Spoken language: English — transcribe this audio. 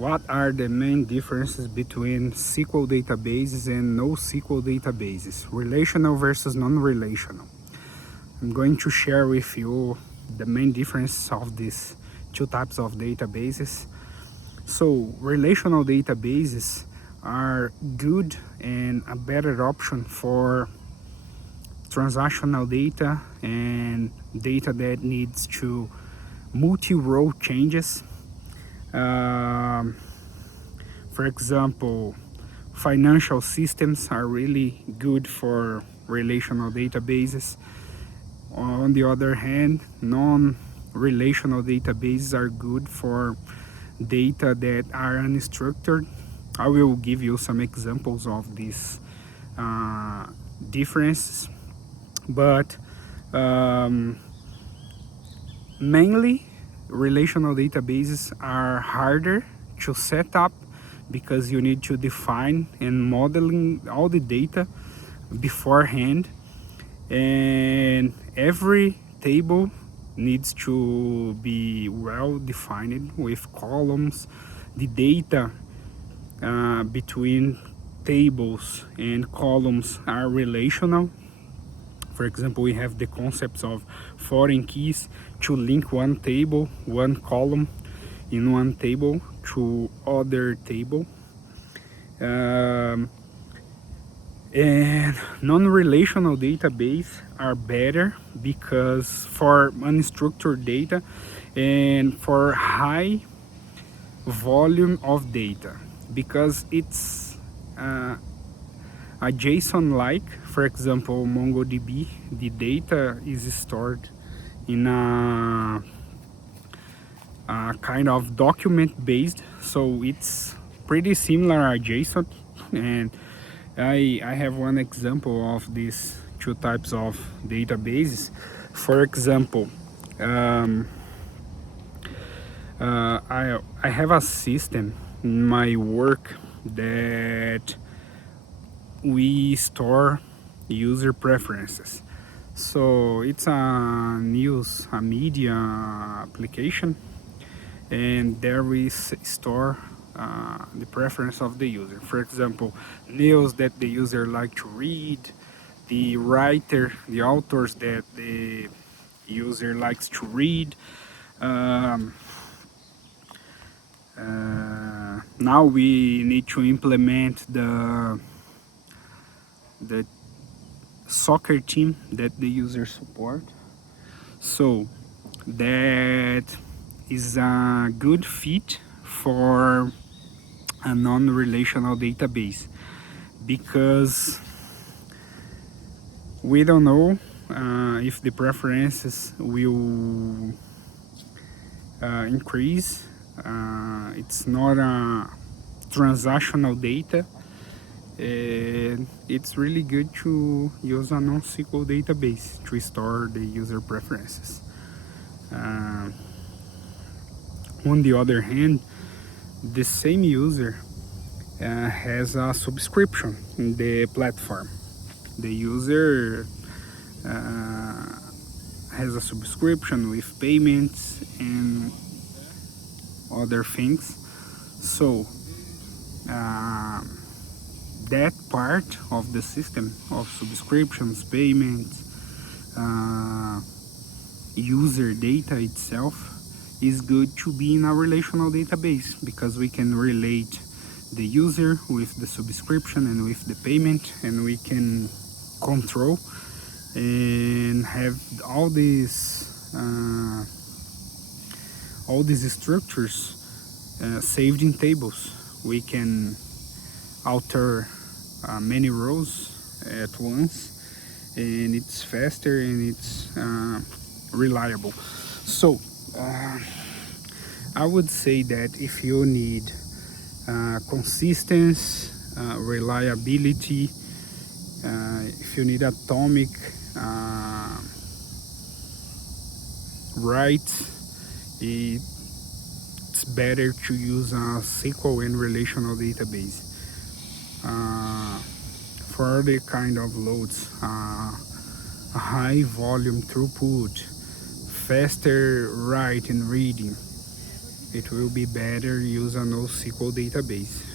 What are the main differences between SQL databases and NoSQL databases? Relational versus non-relational. I'm going to share with you the main difference of these two types of databases. So, relational databases are good and a better option for transactional data and data that needs to multi-row changes. For example, financial systems are really good for relational databases. On the other hand, non-relational databases are good for data that are unstructured. I will give you some examples of these differences, but mainly relational databases are harder to set up because you need to define and modeling all the data beforehand, and every table needs to be well defined with columns. The data between tables and columns are relational. For example, we have the concepts of foreign keys to link one table, one column in one table to other table. And non-relational database are better because for unstructured data and for high volume of data, because it's a JSON-like. For example, MongoDB, the data is stored in a kind of document-based, so it's pretty similar to JSON. And I have one example of these two types of databases. For example, I have a system in my work that we store user preferences. So it's a media application, and there we store the preference of the user. For example, news that the user like to read, the authors that the user likes to read. Now we need to implement the soccer team that the user support. So that is a good fit for a non-relational database, because we don't know if the preferences will increase. It's not a transactional data, and it's really good to use a NoSQL database to store the user preferences. On the other hand, the same user has a subscription in the platform. The user has a subscription with payments and other things. So that part of the system of subscriptions, payments, user data itself is good to be in a relational database, because we can relate the user with the subscription and with the payment, and we can control and have all these structures saved in tables. We can alter many rows at once, and it's faster and it's reliable. So I would say that if you need consistency, reliability, if you need atomic right, it's better to use a SQL and relational database. For other kind of loads, a high volume throughput, faster write and reading, it will be better use a NoSQL database.